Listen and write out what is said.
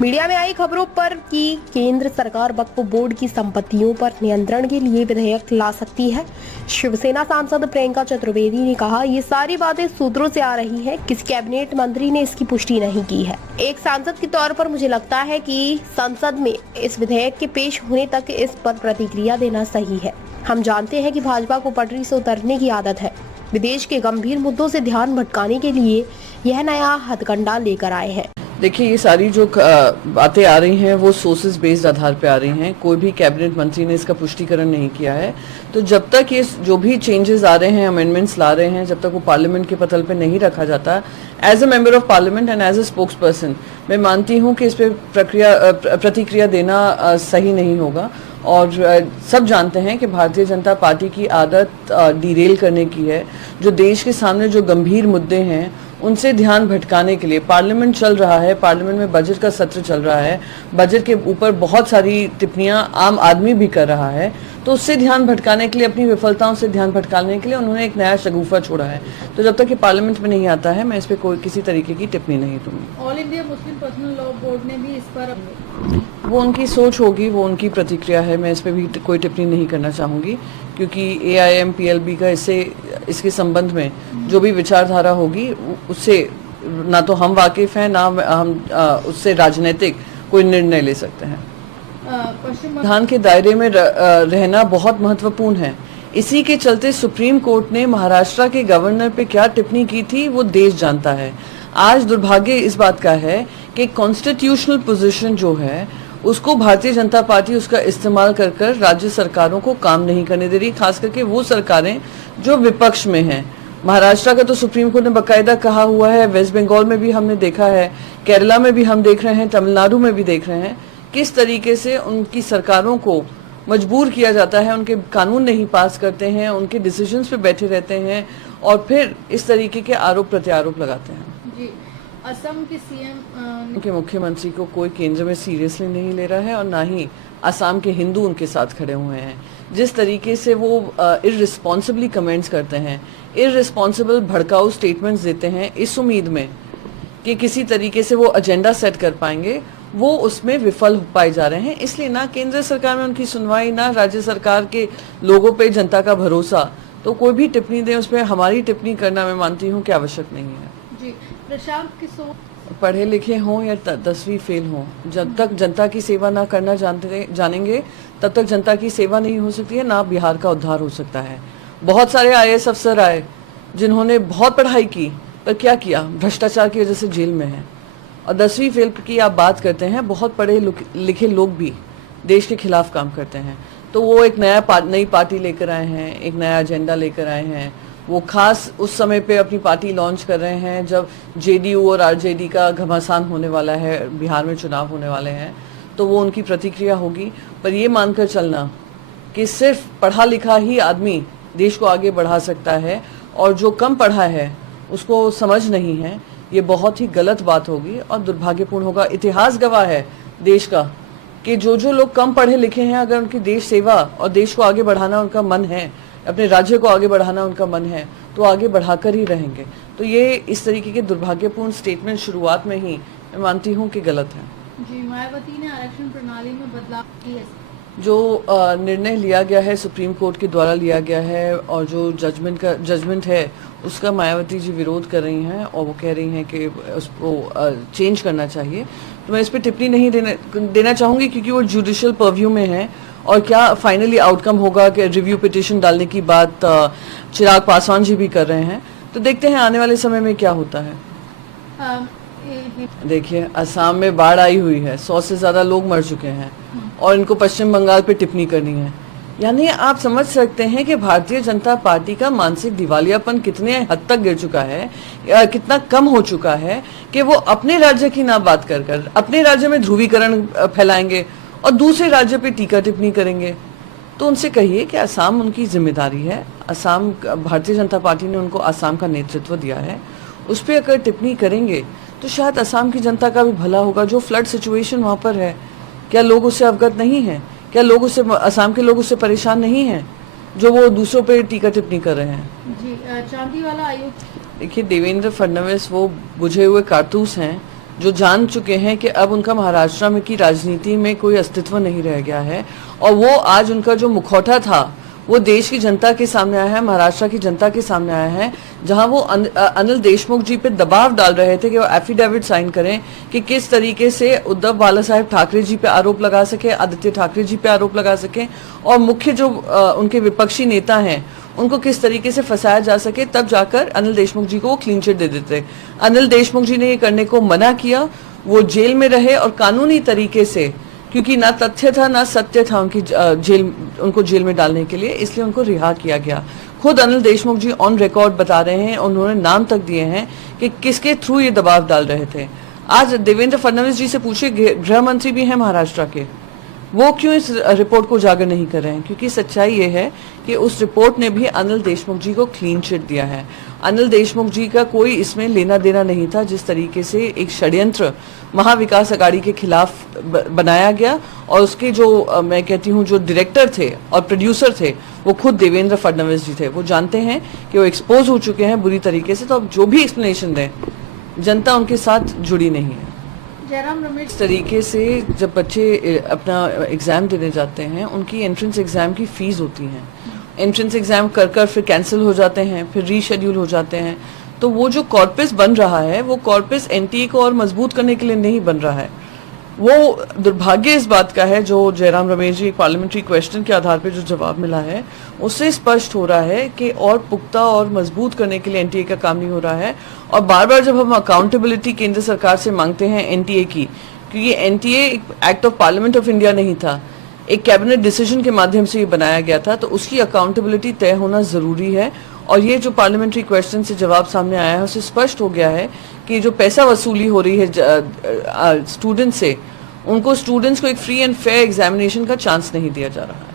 Media में आई खबरों पर कि केंद्र सरकार वक्फ बोर्ड की संपत्तियों पर नियंत्रण के लिए विधेयक ला सकती है। शिवसेना सांसद प्रियंका चतुर्वेदी ने कहा, ये सारी बातें सूत्रों से आ रही हैं, किसी कैबिनेट मंत्री ने इसकी पुष्टि नहीं की है। एक सांसद के तौर पर मुझे लगता है कि संसद में इस विधेयक के पेश होने तक इस पर प्रतिक्रिया देना सही है। हम जानते हैं कि भाजपा को पटरी से उतरने की आदत है। विदेश के गंभीर मुद्दों से ध्यान भटकाने के लिए यह नया हथकंडा लेकर आए हैं। देखिए, ये सारी जो बातें आ रही हैं वो सोर्सेज बेस्ड आधार पे आ रही हैं। कोई भी कैबिनेट मंत्री ने इसका पुष्टिकरण नहीं किया है। तो जब तक ये जो भी चेंजेस आ रहे हैं, अमेंडमेंट्स ला रहे हैं, जब तक वो पार्लियामेंट के पटल पे नहीं रखा जाता, as a member of parliament and as a spokesperson मैं मानती हूँ कि इस पर प्रतिक्रिया देना सही नहीं होगा। और सब जानते हैं कि भारतीय जनता पार्टी की आदत डिरेल करने की है। जो देश के सामने जो गंभीर मुद्दे हैं उनसे ध्यान भटकाने के लिए पार्लियामेंट चल रहा है, पार्लियामेंट में बजट का सत्र चल रहा है, बजट के ऊपर बहुत सारी टिप्पणियां आम आदमी भी कर रहा है, तो उससे ध्यान भटकाने के लिए, अपनी विफलताओं से ध्यान भटकाने के लिए उन्होंने एक नया शगुफा छोड़ा है। तो जब तक ये पार्लियामेंट में नहीं आता है, मैं इस पर कोई किसी तरीके की टिप्पणी नहीं दूंगी। All India Muslim personal law board ने भी इस पर वो उनकी सोच होगी, वो उनकी प्रतिक्रिया है। मैं इस पर भी कोई टिप्पणी नहीं करना चाहूँगी, क्योंकि AIM PLB का इसके संबंध में जो भी विचारधारा होगी उससे ना तो हम वाकिफ हैं, ना हम उससे राजनीतिक कोई निर्णय ले सकते हैं। संविधान के दायरे में रहना बहुत महत्वपूर्ण है। इसी के चलते सुप्रीम कोर्ट ने महाराष्ट्र के गवर्नर पे क्या टिप्पणी की थी वो देश जानता है। आज दुर्भाग्य इस बात का है कि कॉन्स्टिट्यूशनल पोजीशन जो है उसको भारतीय जनता पार्टी उसका इस्तेमाल कर कर राज्य सरकारों को काम नहीं करने दे रही, खास करके वो सरकारें जो विपक्ष में हैं। महाराष्ट्र का तो सुप्रीम कोर्ट ने बाकायदा कहा हुआ है, वेस्ट बंगाल में भी हमने देखा है, केरला में भी हम देख रहे हैं, तमिलनाडु में भी देख रहे हैं किस तरीके से उनकी सरकारों को मजबूर किया जाता है, उनके कानून नहीं पास करते हैं, उनके डिसीजंस पे बैठे रहते हैं और फिर इस तरीके के आरोप प्रत्यारोप लगाते हैं। जी, असम के CM के मुख्यमंत्री को कोई केंद्र में सीरियसली नहीं ले रहा है और ना ही असम के हिंदू उनके साथ खड़े हुए हैं। जिस तरीके से वो इररिस्पॉन्सिबली कमेंट्स करते हैं, इररिस्पॉन्सिबल भड़काऊ स्टेटमेंट्स देते हैं इस उम्मीद में कि किसी तरीके से वो एजेंडा सेट कर पाएंगे, वो उसमें विफल पाए जा रहे हैं। इसलिए ना केंद्र सरकार में उनकी सुनवाई, ना राज्य सरकार के लोगों पे जनता का भरोसा। तो कोई भी टिप्पणी दें, उस पर हमारी टिप्पणी करना मैं मानती हूँ कि आवश्यक नहीं है। जी, प्रशांत किशोर पढ़े लिखे हों या 10वीं फेल हों, जब तक जनता की सेवा ना करना जानेंगे तब तक जनता की सेवा नहीं हो सकती है, ना बिहार का उद्धार हो सकता है। बहुत सारे IAS अफसर आए जिन्होंने बहुत पढ़ाई की पर क्या किया, भ्रष्टाचार की वजह से जेल में है। और 10वीं फेल की आप बात करते हैं, बहुत पढ़े लिखे लोग भी देश के खिलाफ काम करते हैं। तो वो एक नई पार्टी लेकर आए हैं, एक नया एजेंडा लेकर आए हैं। वो खास उस समय पे अपनी पार्टी लॉन्च कर रहे हैं जब JDU और RJD का घमासान होने वाला है, बिहार में चुनाव होने वाले हैं। तो वो उनकी प्रतिक्रिया होगी। पर ये मानकर चलना कि सिर्फ पढ़ा लिखा ही आदमी देश को आगे बढ़ा सकता है और जो कम पढ़ा है उसको समझ नहीं है, ये बहुत ही गलत बात होगी और दुर्भाग्यपूर्ण होगा। इतिहास गवाह है देश का कि जो लोग कम पढ़े लिखे हैं, अगर उनकी देश सेवा और देश को आगे बढ़ाना उनका मन है, अपने राज्य को आगे बढ़ाना उनका मन है, तो आगे बढ़ाकर ही रहेंगे। तो ये इस तरीके के दुर्भाग्यपूर्ण स्टेटमेंट शुरुआत में ही मैं मानती हूँ कि गलत है। जी, मायावती ने आरक्षण प्रणाली में बदलाव किए। जो निर्णय लिया गया है, सुप्रीम कोर्ट के द्वारा लिया गया है और जो जजमेंट है उसका मायावती जी विरोध कर रही हैं और वो कह रही हैं कि उसको चेंज करना चाहिए। तो मैं इस पर टिप्पणी नहीं देना चाहूँगी क्योंकि वो जुडिशियल पर्व्यू में है। और क्या फाइनली आउटकम होगा कि रिव्यू पिटिशन डालने की बात चिराग पासवान जी भी कर रहे हैं, तो देखते हैं आने वाले समय में क्या होता है। देखिए, असम में बाढ़ आई हुई है, 100 से ज़्यादा लोग मर चुके हैं और इनको पश्चिम बंगाल पे टिप्पणी करनी है। यानी आप समझ सकते हैं कि भारतीय जनता पार्टी का मानसिक दिवालियापन कितने हद तक गिर चुका है, कितना कम हो चुका है कि वो अपने राज्य की ना बात कर अपने राज्य में ध्रुवीकरण फैलाएंगे और दूसरे राज्य पे टीका टिप्पणी करेंगे। तो उनसे कहिए कि असम उनकी जिम्मेदारी है। असम, भारतीय जनता पार्टी ने उनको असम का नेतृत्व दिया है, उस पर अगर टिप्पणी करेंगे तो शायद असम की जनता का भी भला होगा। जो फ्लड सिचुएशन वहाँ पर है, क्या लोग उससे अवगत नहीं हैं? क्या लोग उससे, असम के लोग उससे परेशान नहीं हैं जो वो दूसरों पे टीका टिप्पणी कर रहे हैं? जी, चांदी वाला आयोग। देखिए, देवेंद्र फडणवीस वो बुझे हुए कारतूस हैं जो जान चुके हैं कि अब उनका महाराष्ट्र में की राजनीति में कोई अस्तित्व नहीं रह गया है, और वो आज उनका जो मुखौटा था वो देश की जनता के सामने आया है, महाराष्ट्र की जनता के सामने आया है, जहां वो अनिल देशमुख जी पे दबाव डाल रहे थे कि वो एफिडेविट साइन करें कि किस तरीके से उद्धव बाला साहेब ठाकरे जी पे आरोप लगा सके, आदित्य ठाकरे जी पे आरोप लगा सके, और मुख्य जो उनके विपक्षी नेता हैं उनको किस तरीके से फंसाया जा सके, तब जाकर अनिल देशमुख जी को वो क्लीन चिट दे देते। अनिल देशमुख जी ने ये करने को मना किया, वो जेल में रहे, और कानूनी तरीके से, क्योंकि ना तथ्य था ना सत्य था उनको जेल में डालने के लिए, इसलिए उनको रिहा किया गया। खुद अनिल देशमुख जी ऑन रिकॉर्ड बता रहे हैं, उन्होंने नाम तक दिए हैं कि किसके थ्रू ये दबाव डाल रहे थे। आज देवेंद्र फडणवीस जी से पूछिए, गृह मंत्री भी हैं महाराष्ट्र के, वो क्यों इस रिपोर्ट को उजागर नहीं कर रहे हैं? क्योंकि सच्चाई ये है कि उस रिपोर्ट ने भी अनिल देशमुख जी को क्लीन चिट दिया है। अनिल देशमुख जी का कोई इसमें लेना देना नहीं था। जिस तरीके से एक षड्यंत्र महाविकास अघाड़ी के खिलाफ बनाया गया, और उसके जो मैं कहती हूँ जो डायरेक्टर थे और प्रोड्यूसर थे वो खुद देवेंद्र फडणवीस जी थे। वो जानते हैं कि वो एक्सपोज हो चुके हैं बुरी तरीके से, तो अब जो भी एक्सप्लेनेशन दें, जनता उनके साथ जुड़ी नहीं है। जयराम रमेश, इस तरीके से जब बच्चे अपना एग्जाम देने जाते हैं, उनकी एंट्रेंस एग्जाम की फीस होती है, एंट्रेंस एग्जाम कर फिर कैंसिल हो जाते हैं, फिर रीशेड्यूल हो जाते हैं, तो वो जो कॉर्पस बन रहा है वो कॉर्पस एनटीए को और मजबूत करने के लिए नहीं बन रहा है। वो दुर्भाग्य इस बात का है, जो जयराम रमेश जी पार्लियामेंट्री क्वेश्चन के आधार पर जो जवाब मिला है उससे स्पष्ट हो रहा है कि और पुख्ता और मजबूत करने के लिए एनटीए का काम नहीं हो रहा है। और बार बार जब हम अकाउंटेबिलिटी केंद्र सरकार से मांगते हैं एनटीए की, क्योंकि NTA act of parliament of India नहीं था, एक कैबिनेट डिसीजन के माध्यम से ये बनाया गया था, तो उसकी अकाउंटेबिलिटी तय होना जरूरी है। और ये जो पार्लियामेंट्री क्वेश्चन से जवाब सामने आया है उससे स्पष्ट हो गया है कि जो पैसा वसूली हो रही है स्टूडेंट से, उनको स्टूडेंट्स को एक फ्री एंड फेयर एग्जामिनेशन का चांस नहीं दिया जा रहा।